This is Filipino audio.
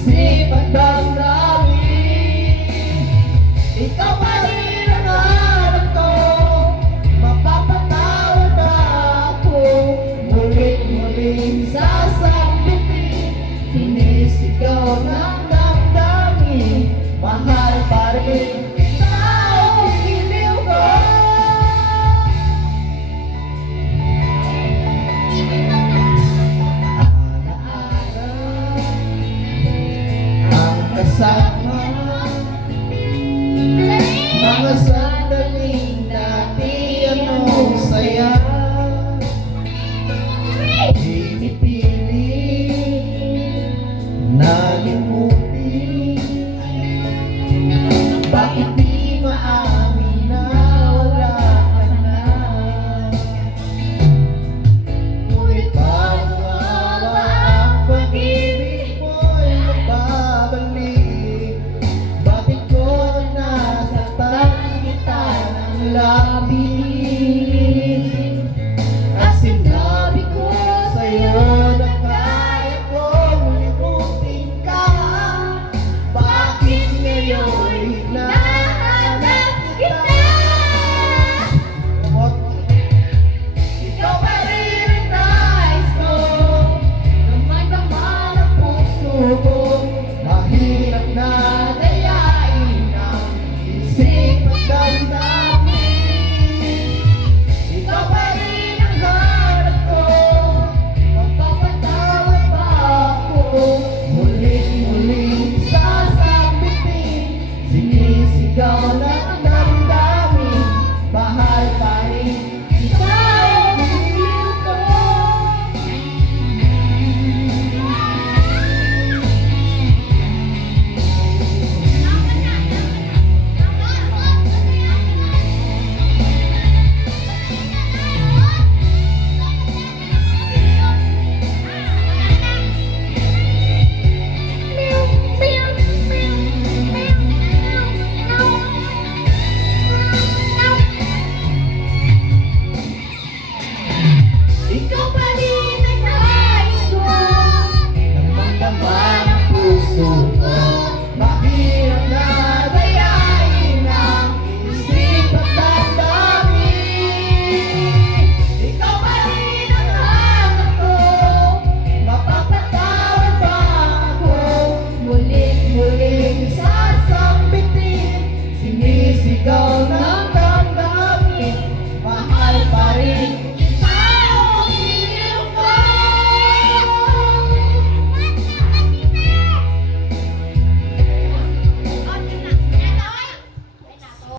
isip at damdamin. Ikaw pa rin ang hanap ko, mapapatawad ba ako? Mulit-muling sasambitin, sinisigaw ng damdamin. Mahal pa rin kita o iliw ko. Kasama mga sandaling dati anong saya, pinipilit nalimutin. Bakit di maamin na wala ka na? Ngunit paano nga ba ang pag-ibig mo'y mababalik? Bakit ko nasaktan kita ng labis? At sinabi ko sa'yo na kaya kong limutin ka. Bakit ngayon hinahanap kita? Ikaw pa rin ang nais ko, damay-damay ang puso ko. Mahirap na dayain ang isip at damdamin. Ikaw pa rin ang hanap ko, mapapatawad ba ako? Mulit-muling sasabitin, sinisigaw ng damdamin. Mahal pa rin kita o iliw ko. Ikaw pa rin ang nais ko, damang-dama ng puso ko. Mahirap na dayain ang isip at damdamin. Ikaw pa rin ang hanap ko, mapapatawad ba ako? Mulit-muling sasambitin, sinisigaw ng